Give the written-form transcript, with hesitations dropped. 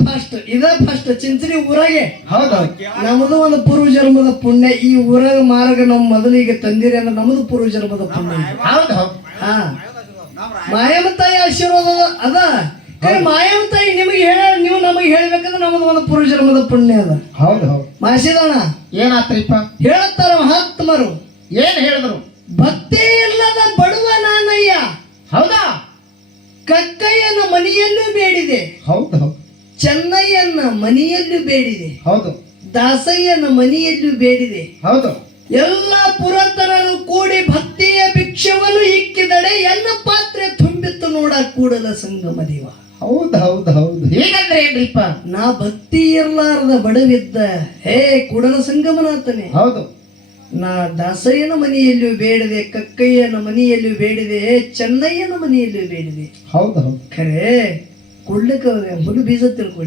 First Chinchali ಊರಾಗೆ ಹೌದೌದು ನಮ್ದು ಒಂದು ಪೂರ್ವ ಜನ್ಮದ ಪುಣ್ಯ. ಈ ಊರಾಗ ಮಾರ್ಗ ನಮ್ ಮೊದಲಿಗೆ ತಂದಿರಿ ಅಂದ್ರೆ ನಮ್ದು ಪೂರ್ವ ಜನ್ಮದ ಪುಣ್ಯ. ಹೌದು ಹೌದು ಹಾ ಮಾಯಮ್ಮ ತಾಯಿ ಆಶೀರ್ವಾದ ಅದ. ಮಾಯಮ್ಮ ತಾಯಿ ನಿಮಗೆ ನೀವು ನಮಗೆ ಹೇಳ್ಬೇಕಂದ್ರೆ ನಮ್ದು ಒಂದು ಪೂರ್ವ ಜನ್ಮದ ಪುಣ್ಯ ಅದ. ಹೌದು ಹೌದು ಮಾಸಿದಣ್ಣ ಏನಾತ್ರಿಪ್ಪ? ಹೇಳ್ತಾರ ಮಹಾತ್ಮರು, ಏನ್ ಹೇಳಿದ್ರು? ಭಕ್ತಿ ಇಲ್ಲದ ಬಡವ ನಾನಯ್ಯ, ಹೌದಾ? ಕಕ್ಕಯ್ಯನ ಮನೆಯಲ್ಲೂ ಬೇಡಿದೆ, ಹೌದು ಹೌದು ಚೆನ್ನಯ್ಯನ ಮನೆಯಲ್ಲೂ ಬೇಡಿದೆ, ಹೌದು ದಾಸಯ್ಯನ ಮನೆಯಲ್ಲೂ ಬೇಡಿದೆ. ಹೌದು ಎಲ್ಲ ಪುರಂದರರು ಕೂಡಿ ಭಕ್ತಿಯ ಭಿಕ್ಷವನ್ನು ಇಕ್ಕಿದಡೆ ಎನ್ನ ಪಾತ್ರೆ ತುಂಬಿತ್ತು ನೋಡ ಕೂಡಲ ಸಂಗಮ ದೇವ. ಹೌದು ಹೌದು ಹೌದು ಹೀಗಂದ್ರೆ ಏನ್ರಿಪ್ಪ? ನಾ ಭಕ್ತಿ ಇರ್ಲಾರ್ದ ಬಡವಿದ್ದ ಹೇ ಕೂಡಲ ಸಂಗಮನಾಥನೇ. ಹೌದು ನಾ ದಾಸಯ್ಯನ ಮನೆಯಲ್ಲೂ ಬೇಡಿದೆ, ಕಕ್ಕಯ್ಯನ ಮನೆಯಲ್ಲೂ ಬೇಡಿದೆ, ಚೆನ್ನಯ್ಯನ ಮನೆಯಲ್ಲೂ ಬೇಡಿದೆ. ಹೌದು ಹೌದು ಖರೆ ಕುಡ್ಲಿಕ್ಕೆ ಹುಲ್ಲು ಬೀಜ ತಿಳ್ಕೊಂಡು